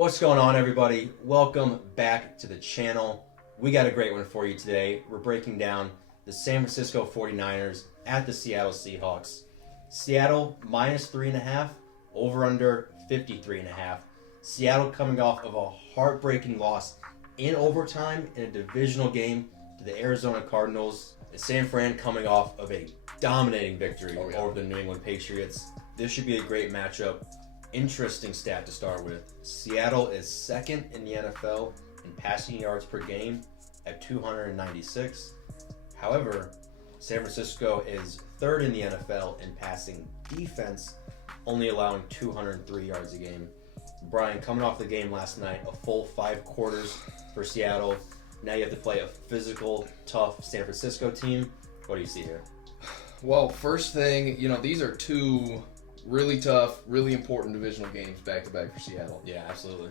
What's going on, everybody? Welcome back to the channel. We got a great one for you today. We're breaking down the San Francisco 49ers at the Seattle Seahawks. Seattle minus 3.5, over under 53.5. Seattle coming off of a heartbreaking loss in overtime in a divisional game to the Arizona Cardinals. And San Fran coming off of a dominating victory over the New England Patriots. This should be a great matchup. Interesting stat to start with. Seattle is second in the NFL in passing yards per game at 296. However, San Francisco is third in the NFL in passing defense, only allowing 203 yards a game. Brian, coming off the game last night, a full 5 quarters for Seattle. Now you have to play a physical, tough San Francisco team. What do you see here? Well, first thing, these are two really tough, really important divisional games back-to-back for Seattle. Yeah, absolutely.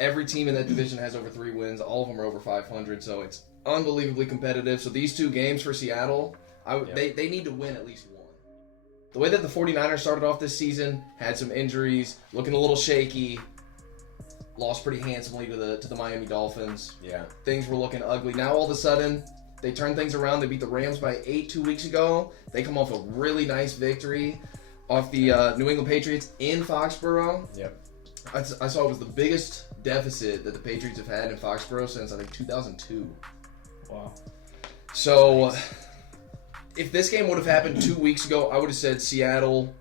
Every team in that division has over 3 wins. All of them are over 500, so it's unbelievably competitive. So these 2 games for Seattle, they need to win at least one. The way that the 49ers started off this season, had some injuries, looking a little shaky, lost pretty handsomely to the Miami Dolphins. Yeah. Things were looking ugly. Now all of a sudden, they turned things around. They beat the Rams by 8 2 weeks ago. They come off a really nice victory off the New England Patriots in Foxborough. Yep. I saw it was the biggest deficit that the Patriots have had in Foxborough since, I think, 2002. Wow. So, if this game would have happened 2 weeks ago, I would have said Seattle,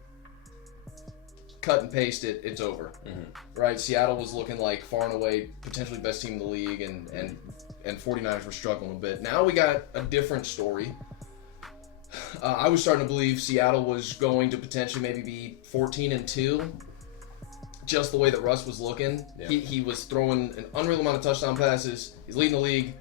cut and paste it, it's over. Mm-hmm. Right? Seattle was looking like far and away potentially best team in the league, and 49ers were struggling a bit. Now we got a different story. I was starting to believe Seattle was going to potentially maybe be 14-2, just the way that Russ was looking. Yeah. He was throwing an unreal amount of touchdown passes. He's leading the league.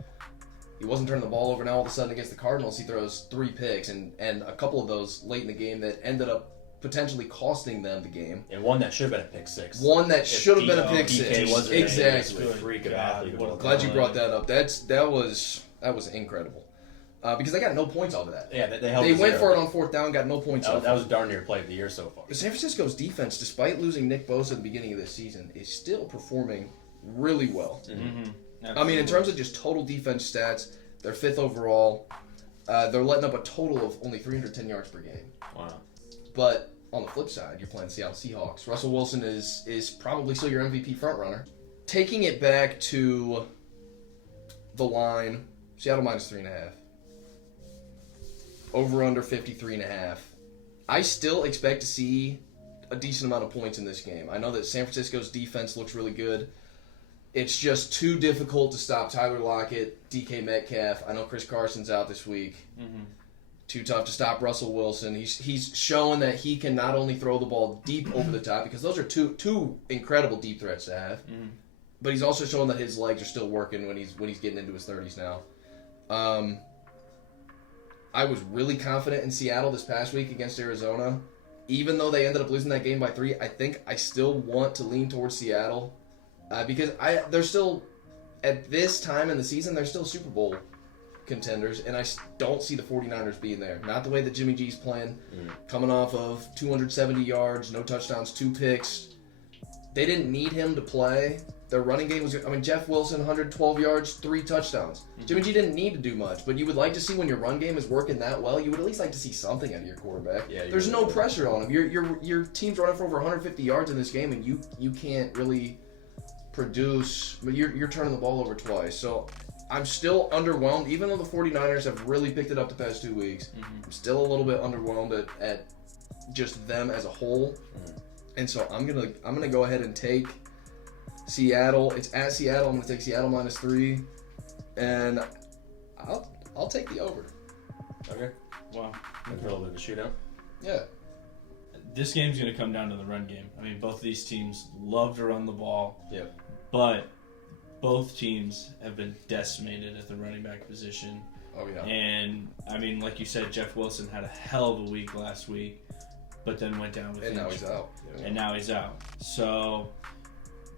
He wasn't turning the ball over. Now all of a sudden against the Cardinals, he throws 3 picks and a couple of those late in the game that ended up potentially costing them the game. And one that should have been a pick six. One that should have been a pick DK six. Wasn't exactly. A freak of athlete. Glad you brought that up. That was incredible. Because they got no points off of that. Yeah, they went for it on 4th down, got no points off. That was darn near play of the year so far. But San Francisco's defense, despite losing Nick Bosa at the beginning of this season, is still performing really well. Mm-hmm. I mean, in terms of just total defense stats, they're 5th overall. They're letting up a total of only 310 yards per game. Wow. But on the flip side, you're playing Seattle Seahawks. Russell Wilson is probably still your MVP frontrunner. Taking it back to the line, Seattle minus 3.5. Over under 53.5. I still expect to see a decent amount of points in this game. I know that San Francisco's defense looks really good. It's just too difficult to stop Tyler Lockett, DK Metcalf. I know Chris Carson's out this week. Mm-hmm. Too tough to stop Russell Wilson. He's showing that he can not only throw the ball deep over the top, because those are two incredible deep threats to have, but he's also showing that his legs are still working when he's getting into his 30s now. I was really confident in Seattle this past week against Arizona. Even though they ended up losing that game by 3, I think I still want to lean towards Seattle. Because they're still, at this time in the season, they're still Super Bowl contenders, and I don't see the 49ers being there. Not the way that Jimmy G's playing. Coming off of 270 yards, no touchdowns, 2 picks. They didn't need him to play. Their running game was good. I mean, Jeff Wilson, 112 yards, 3 touchdowns. Jimmy G didn't need to do much, but you would like to see when your run game is working that well, you would at least like to see something out of your quarterback. Yeah, there's no pressure on him. Your team's running for over 150 yards in this game, and you can't really produce. But you're turning the ball over twice. So I'm still underwhelmed, even though the 49ers have really picked it up the past 2 weeks. I'm still a little bit underwhelmed at just them as a whole. And so I'm gonna go ahead and take Seattle. It's at Seattle. I'm gonna take Seattle minus 3, and I'll take the over. Okay. Wow. A little bit of a shootout. Yeah. This game's gonna come down to the run game. I mean, both of these teams love to run the ball. Yep. But both teams have been decimated at the running back position. Oh yeah. And I mean, like you said, Jeff Wilson had a hell of a week last week, but then went down with injury. Now he's out. And now he's out. So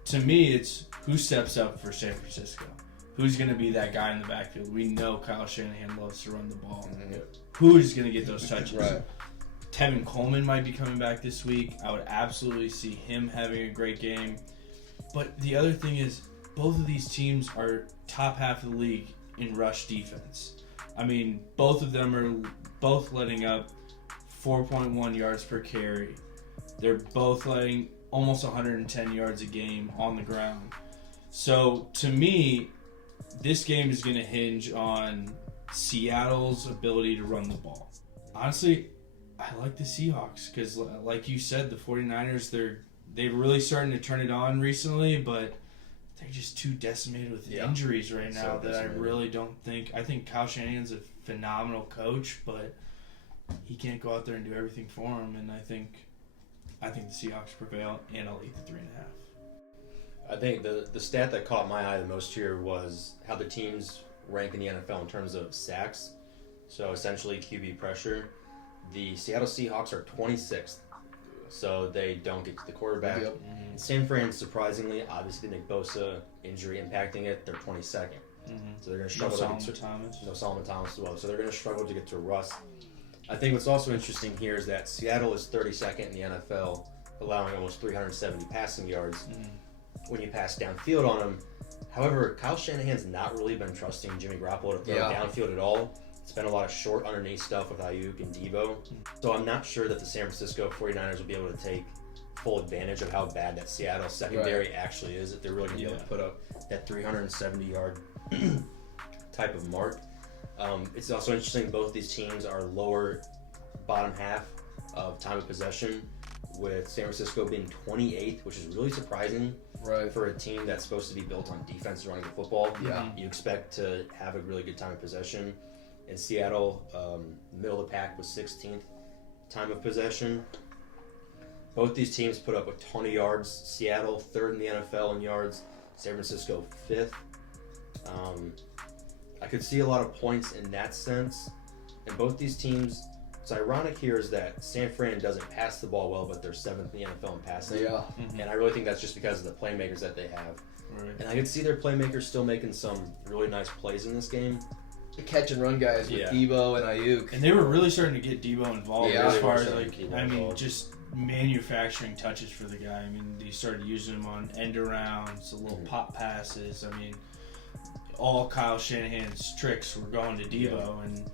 to me, it's who steps up for San Francisco. Who's going to be that guy in the backfield? We know Kyle Shanahan loves to run the ball. Mm-hmm. Who's going to get those touches? Right. Tevin Coleman might be coming back this week. I would absolutely see him having a great game. But the other thing is, both of these teams are top half of the league in rush defense. I mean, both of them are both letting up 4.1 yards per carry. They're both letting almost 110 yards a game on the ground. So, to me, this game is going to hinge on Seattle's ability to run the ball. Honestly, I like the Seahawks because, like you said, the 49ers, they're really starting to turn it on recently, but they're just too decimated with injuries right now that I really don't think. I think Kyle Shanahan's a phenomenal coach, but he can't go out there and do everything for him, and I think the Seahawks prevail, and I'll eat the 3.5. I think the stat that caught my eye the most here was how the teams rank in the NFL in terms of sacks. So essentially QB pressure. The Seattle Seahawks are 26th, so they don't get to the quarterback. Yep. San Fran, surprisingly, obviously Nick Bosa injury impacting it, they're 22nd. So they're going to struggle. No Solomon Thomas as well. So they're going to struggle to get to Russ. I think what's also interesting here is that Seattle is 32nd in the NFL, allowing almost 370 passing yards when you pass downfield on them. However, Kyle Shanahan's not really been trusting Jimmy Garoppolo to throw downfield at all. It's been a lot of short underneath stuff with Ayuk and Debo. So I'm not sure that the San Francisco 49ers will be able to take full advantage of how bad that Seattle secondary actually is, if they're really going to be able to put up that 370-yard type of mark. It's also interesting both these teams are lower bottom half of time of possession, with San Francisco being 28th, which is really surprising for a team that's supposed to be built on defense running the football. You expect to have a really good time of possession. In Seattle, middle of the pack was 16th time of possession. Both these teams put up a ton of yards. Seattle, 3rd in the NFL in yards. San Francisco, 5th. I could see a lot of points in that sense. And both these teams, what's ironic here is that San Fran doesn't pass the ball well, but they're 7th in the NFL in passing. And I really think that's just because of the playmakers that they have. And I could see their playmakers still making some really nice plays in this game. The catch and run guys with Debo and Ayuk. And they were really starting to get Debo involved as far as just manufacturing touches for the guy. I mean, they started using him on end arounds, little pop passes. I mean, all Kyle Shanahan's tricks were going to Debo, and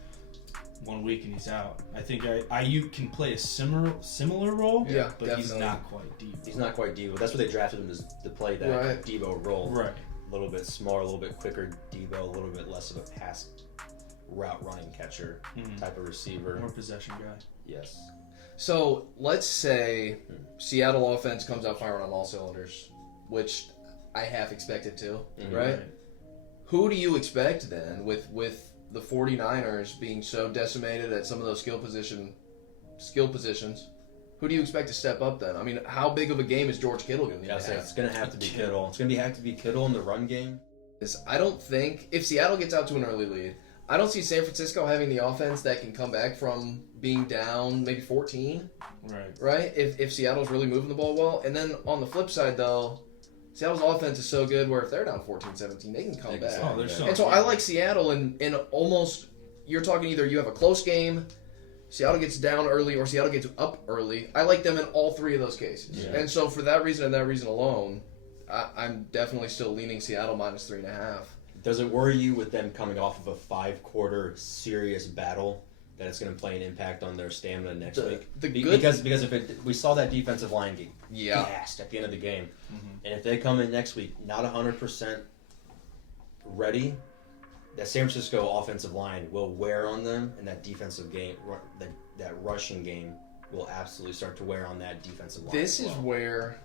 1 week and he's out. I think Ayuk can play a similar role, but definitely. He's not quite Debo. He's not quite Debo. That's what they drafted him to play that Debo role. Right. A little bit smaller, a little bit quicker Debo, a little bit less of a pass route running catcher type of receiver. More possession guy. Yes. So let's say Seattle offense comes out firing on all cylinders, which I half expected to, right? Who do you expect then with the 49ers being so decimated at some of those skill positions? Who do you expect to step up then? I mean, how big of a game is George Kittle going to need to have? It's going to have to be Kittle. It's going to have to be Kittle in the run game. I don't think, if Seattle gets out to an early lead, I don't see San Francisco having the offense that can come back from being down maybe 14. Right? If Seattle's really moving the ball well. And then on the flip side, though, Seattle's offense is so good where if they're down 14-17, they can come back. And so I like Seattle in almost, you're talking either you have a close game, Seattle gets down early, or Seattle gets up early. I like them in all three of those cases. And so for that reason and that reason alone, I'm definitely still leaning Seattle minus 3.5. Does it worry you with them coming off of a 5-quarter serious battle that it's going to play an impact on their stamina next week? Because we saw that defensive line get gassed at the end of the game, and if they come in next week not 100% ready, that San Francisco offensive line will wear on them, and that defensive game, that rushing game, will absolutely start to wear on that defensive line. This is where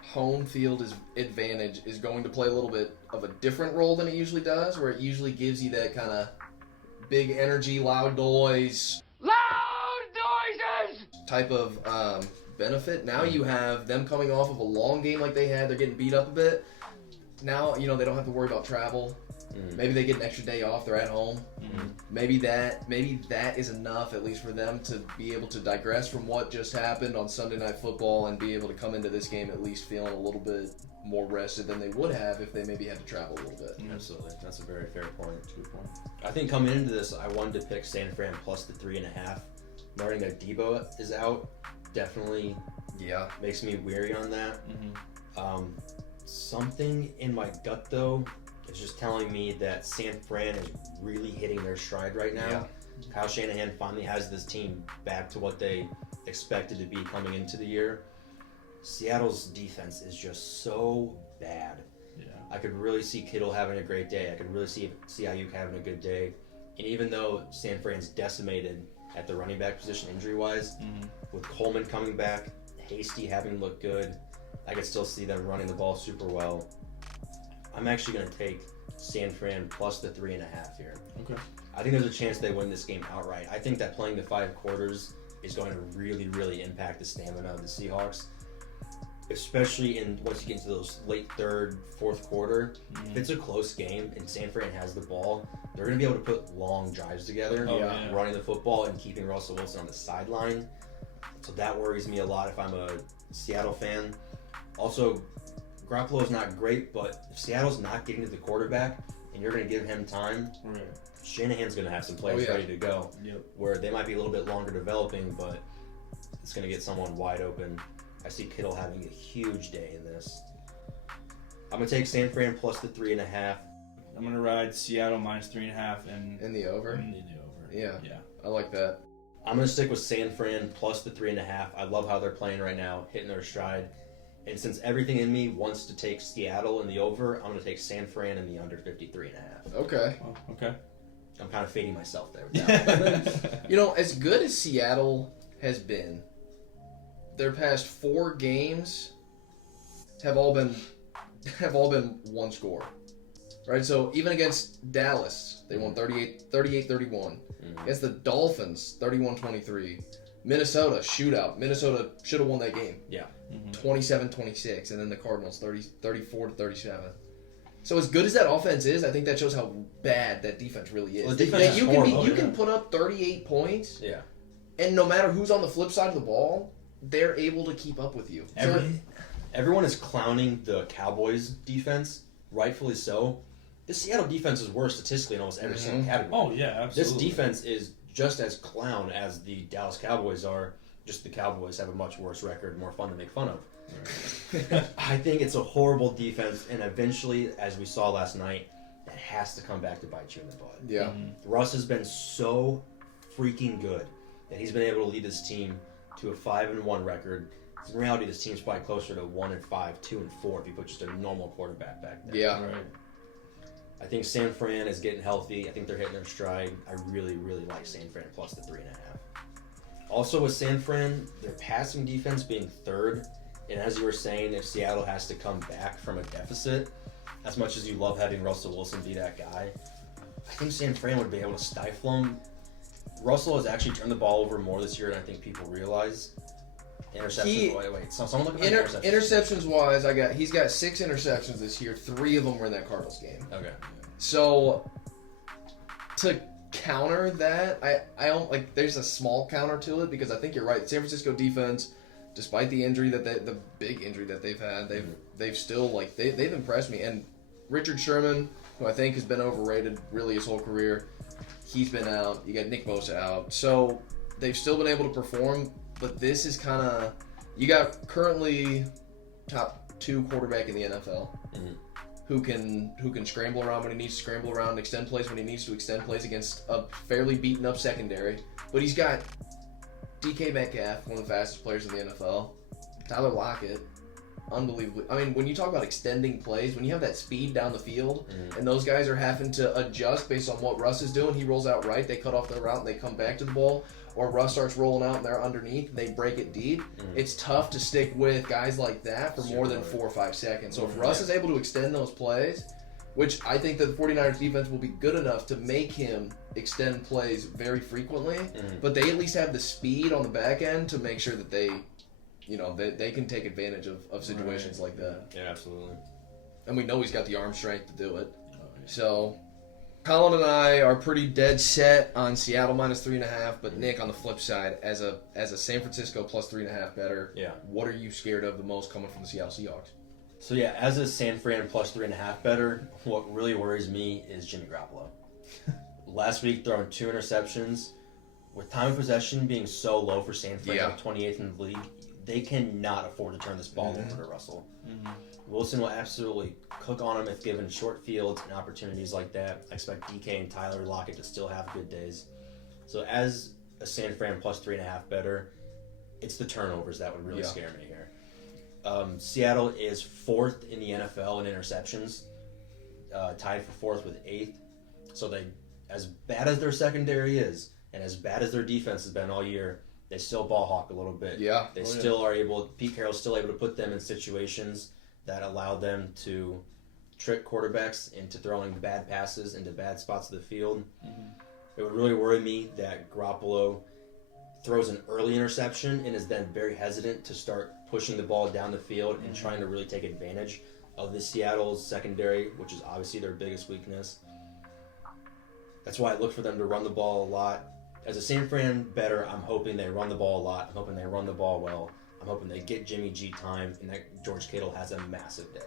home field advantage is going to play a little bit of a different role than it usually does, where it usually gives you that kind of big energy, loud noise type of benefit. Now you have them coming off of a long game like they had. They're getting beat up a bit. Now, they don't have to worry about travel. Maybe they get an extra day off. They're at home. Maybe that is enough, at least for them to be able to digress from what just happened on Sunday Night Football and be able to come into this game at least feeling a little bit more rested than they would have if they maybe had to travel a little bit. Absolutely. That's a very fair point. Good point. I think coming into this, I wanted to pick San Fran plus the 3.5. Knowing that Debo is out definitely makes me weary on that. Something in my gut, though, is just telling me that San Fran is really hitting their stride right now. Yeah. Kyle Shanahan finally has this team back to what they expected to be coming into the year. Seattle's defense is just so bad. Yeah. I could really see Kittle having a great day. I could really see Ayuk having a good day. And even though San Fran's decimated at the running back position injury-wise, with Coleman coming back, Hasty having looked good, I could still see them running the ball super well. I'm actually going to take San Fran plus the 3.5 here. Okay. I think there's a chance they win this game outright. I think that playing the 5 quarters is going to really, really impact the stamina of the Seahawks, especially once you get into those late third, fourth quarter. If it's a close game and San Fran has the ball, they're going to be able to put long drives together, running the football and keeping Russell Wilson on the sideline. So that worries me a lot if I'm a Seattle fan. Also, Garoppolo's not great, but if Seattle's not getting to the quarterback and you're going to give him time, Shanahan's going to have some plays ready to go, where they might be a little bit longer developing, but it's going to get someone wide open. I see Kittle having a huge day in this. I'm going to take San Fran plus the 3.5. I'm going to ride Seattle minus 3.5 and In the over? In the over. Yeah. I like that. I'm going to stick with San Fran plus the 3.5. I love how they're playing right now, hitting their stride. And since everything in me wants to take Seattle in the over, I'm going to take San Fran in the under 53.5. Okay. Oh, okay. I'm kind of fading myself there with that. You know, as good as Seattle has been, their past 4 games have all been one score. Right? So even against Dallas, they won 38-31. Against the Dolphins, 31-23. Minnesota, shootout. Minnesota should have won that game. Yeah. 27-26. And then the Cardinals, 34-37. So as good as that offense is, I think that shows how bad that defense really is. Well, the defense is you horrible, can put up 38 points, Yeah. and no matter who's on the flip side of the ball, they're able to keep up with you. Everyone is clowning the Cowboys defense, rightfully so. The Seattle defense is worse statistically in almost every single category. Oh, yeah, absolutely. This defense is just as clown as the Dallas Cowboys are. Just the Cowboys have a much worse record, more fun to make fun of. I think it's a horrible defense, and eventually, as we saw last night, that has to come back to bite you in the butt. Yeah. Russ has been so freaking good that he's been able to lead this team to a 5-1 record. In reality, this team's probably closer to 1-5, 2-4 if you put just a normal quarterback back there. Yeah. Right. I think San Fran is getting healthy. I think they're hitting their stride. I really, really like San Fran plus the 3.5. Also with San Fran, their passing defense being third, and as you were saying, if Seattle has to come back from a deficit, as much as you love having Russell Wilson be that guy, I think San Fran would be able to stifle him. Russell has actually turned the ball over more this year than I think people realize. Interceptions. Someone look at interceptions. Interceptions wise, he's got 6 interceptions this year. 3 of them were in that Cardinals game. Okay. So to counter that, I don't like. There's a small counter to it because I think you're right. San Francisco defense, despite the injury the big injury that they've had, they've still they've impressed me. And Richard Sherman, who I think has been overrated really his whole career, he's been out. You got Nick Bosa out, so they've still been able to perform. But this is kind of, you got currently top 2 quarterback in the NFL who can scramble around when he needs to scramble around, extend plays when he needs to extend plays against a fairly beaten up secondary. But he's got DK Metcalf, one of the fastest players in the NFL, Tyler Lockett, unbelievably. I mean, when you talk about extending plays, when you have that speed down the field and those guys are having to adjust based on what Russ is doing, he rolls out right, they cut off their route and they come back to the ball. Or Russ starts rolling out and they're underneath, they break it deep. It's tough to stick with guys like that for more than 4 or 5 seconds. So if Russ is able to extend those plays, which I think that the 49ers defense will be good enough to make him extend plays very frequently, but they at least have the speed on the back end to make sure that they can take advantage of situations like that. Yeah, absolutely. And we know he's got the arm strength to do it. So Colin and I are pretty dead set on Seattle minus 3.5, but Nick, on the flip side, as a San Francisco plus 3.5 better, what are you scared of the most coming from the Seattle Seahawks? So yeah, as a San Fran plus 3.5 better, what really worries me is Jimmy Garoppolo. Last week, throwing 2 interceptions, with time of possession being so low for San Fran, 28th in the league, they cannot afford to turn this ball over to Russell. Wilson will absolutely cook on him if given short fields and opportunities like that. I expect DK and Tyler Lockett to still have good days. So as a San Fran plus 3.5 better, it's the turnovers that would really scare me here. Seattle is 4th in the NFL in interceptions, tied for 4th with 8th. So they, as bad as their secondary is, and as bad as their defense has been all year, they still ball hawk a little bit. Yeah. They still are able, Pete Carroll's still able to put them in situations that allow them to trick quarterbacks into throwing bad passes into bad spots of the field. It would really worry me that Garoppolo throws an early interception and is then very hesitant to start pushing the ball down the field and trying to really take advantage of the Seattle's secondary, which is obviously their biggest weakness. That's why I look for them to run the ball a lot. As a San Fran better, I'm hoping they run the ball a lot. I'm hoping they run the ball well. I'm hoping they get Jimmy G time and that George Kittle has a massive day.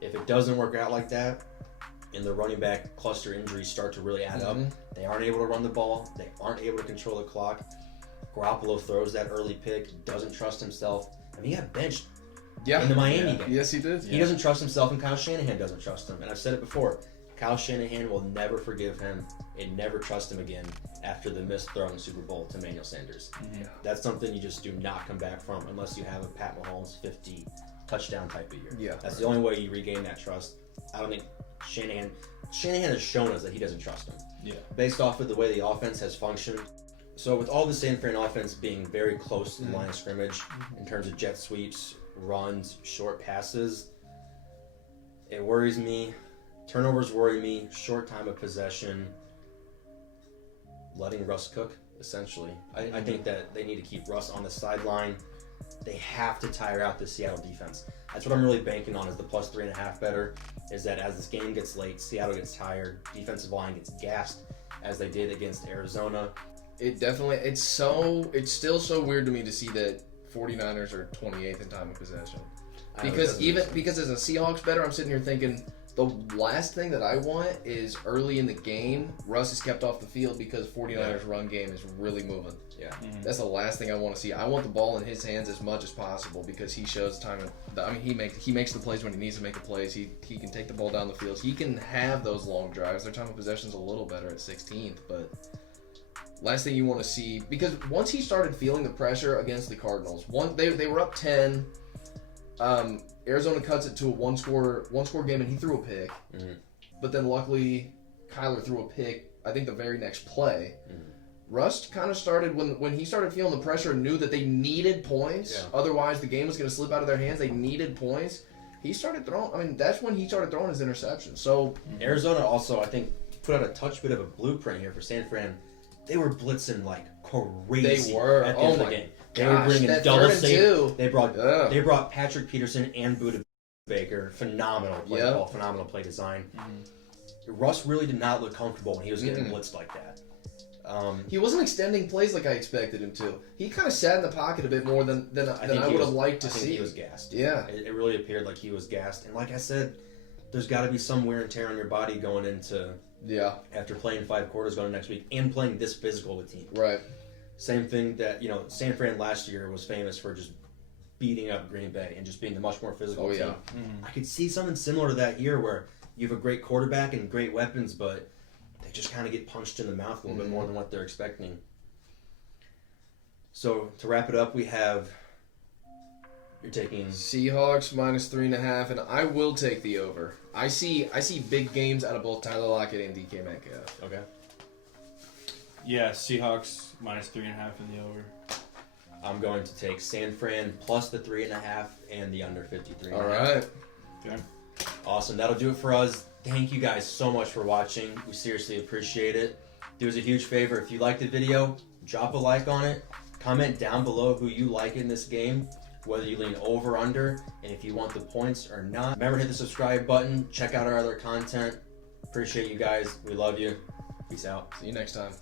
If it doesn't work out like that, and the running back cluster injuries start to really add up, they aren't able to run the ball, they aren't able to control the clock. Garoppolo throws that early pick, doesn't trust himself. I mean, he got benched in the Miami game. Yes, he did. He doesn't trust himself, and Kyle Shanahan doesn't trust him. And I've said it before, Kyle Shanahan will never forgive him and never trust him again after the missed throw in the Super Bowl to Emmanuel Sanders. That's something you just do not come back from unless you have a Pat Mahomes 50 touchdown type of year. Yeah. That's the only way you regain that trust. I don't think Shanahan has shown us that he doesn't trust him. Yeah. Based off of the way the offense has functioned. So with all the San Fran offense being very close to the line of scrimmage in terms of jet sweeps, runs, short passes, it worries me. Turnovers worry me. Short time of possession. Letting Russ cook, essentially. I think that they need to keep Russ on the sideline. They have to tire out the Seattle defense. That's what I'm really banking on is the plus 3.5 better, is that as this game gets late, Seattle gets tired, defensive line gets gassed, as they did against Arizona. It's still so weird to me to see that 49ers are 28th in time of possession. Because as a Seahawks better, I'm sitting here thinking the last thing that I want is early in the game, Russ is kept off the field because 49ers run game is really moving. Yeah. That's the last thing I want to see. I want the ball in his hands as much as possible because he shows time. He makes the plays when he needs to make the plays. He can take the ball down the field. He can have those long drives. Their time of possession's a little better at 16th, but last thing you want to see, because once he started feeling the pressure against the Cardinals, they were up 10. Arizona cuts it to a one score game, and he threw a pick. But then luckily, Kyler threw a pick. I think the very next play. Russ kind of started when he started feeling the pressure and knew that they needed points. Yeah. Otherwise, the game was going to slip out of their hands. They needed points. He started throwing. I mean, that's when he started throwing his interceptions. So Arizona also, I think, put out a touch bit of a blueprint here for San Fran. They were blitzing like crazy. They were at the end of the game. They Gosh, were bringing that double 3rd and safety. 2. They brought Patrick Peterson and Buda Baker. Phenomenal play call, phenomenal play design. Russ really did not look comfortable when he was getting blitzed like that. He wasn't extending plays like I expected him to. He kind of sat in the pocket a bit more than I would have liked to see. I think he was gassed. Yeah. It really appeared like he was gassed. And like I said, there's got to be some wear and tear on your body going into after playing 5 quarters going next week and playing this physical with team. Right. Same thing that, San Fran last year was famous for just beating up Green Bay and just being the much more physical team. I could see something similar to that here where you have a great quarterback and great weapons, but they just kind of get punched in the mouth a little bit more than what they're expecting. So to wrap it up, you're taking Seahawks minus 3.5, and I will take the over. I see big games out of both Tyler Lockett and DK Metcalf. Okay. Yeah, Seahawks minus 3.5 in the over. I'm going to take San Fran plus the 3.5 and the under 53. All right. Okay. Awesome. That'll do it for us. Thank you guys so much for watching. We seriously appreciate it. Do us a huge favor. If you liked the video, drop a like on it. Comment down below who you like in this game, whether you lean over, under, and if you want the points or not. Remember to hit the subscribe button. Check out our other content. Appreciate you guys. We love you. Peace out. See you next time.